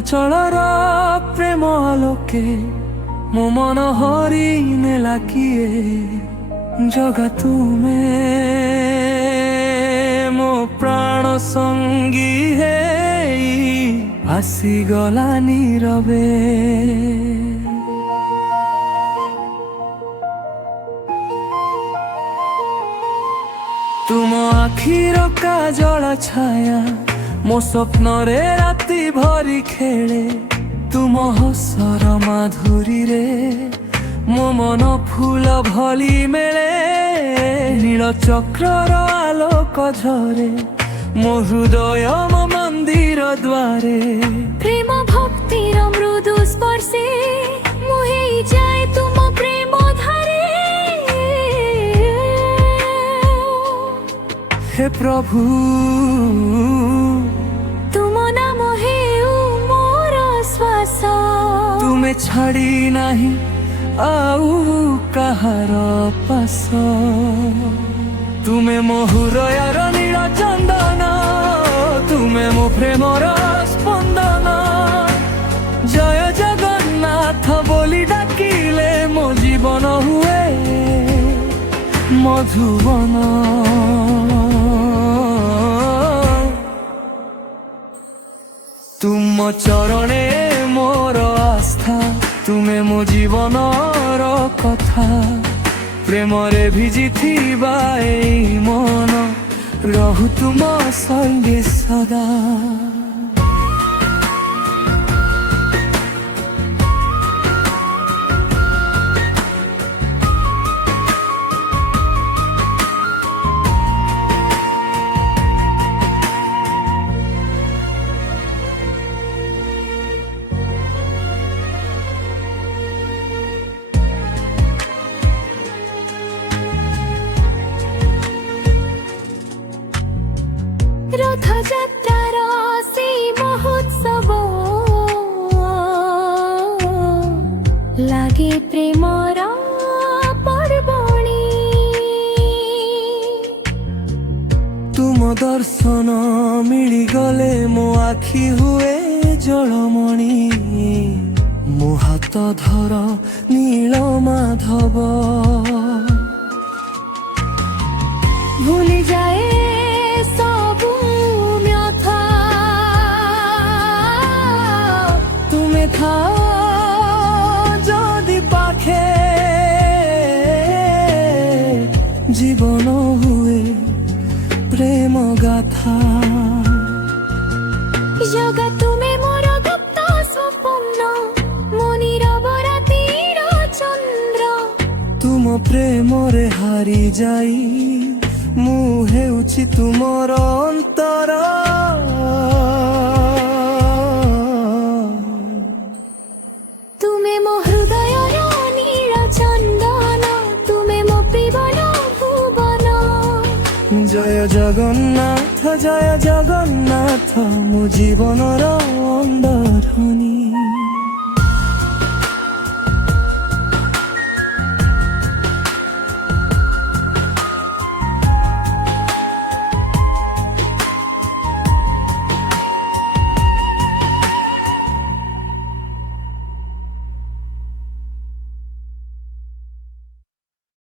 ନୀଳାଚଳର ପ୍ରେମ ଆଲୋକେ ମୋ ମନ ହରିନେଲା କିଏ ଜଗା ତୁମେ ମୋ ପ୍ରାଣ ସଙ୍ଗୀ ହେଇ ଆସିଗଲା নীরবে। तुम आखिर काजल छाया मो स्वप्नरे राति भरी खेले तुम हसर माधुरी रे मो मन फूल भली मेले नील चक्रर आलोक झरे मो हृदय मो मंदिर द्वारे प्रेम भक्तिर मृदु स्पर्शे मोहे जाए तुम प्रेम धारे। हे प्रभु तुम नाम हेउ मोर श्वास तुमे छाड़ी नाही आउ कहार पास तुमे मो हृदयर नील चंदन तुमे मो प्रेमर स्पंदन जय जगन्नाथ बोली डाकिले मो जीवन हुए मधुबन। तुम चरणे मोर आस्था तुमे मो जीवनर कथा प्रेम रे भिजी थिबा एई मन रहु तुम संगे सदा। रथ यात्रार से महोत्सव लागे प्रेमर पर्वणी तुम दर्शन मिली गले मो आखि हुए जलमणि मो हाथ धर नील माधव भूली जाए যদি পাখে জীবন হুয়ে প্রেম গাথা জগা তুমি মোর গুপ্ত স্বপ্ন মনির বরাতির চন্দ্র তুম প্রেমরে হারি যাই মু হেউছি তুমর অন্তর। तुमे मो हृदयर नील चंदन तुमे मो जीवन भुवन। जय जगन्नाथ मो जीवनर अंदरनी।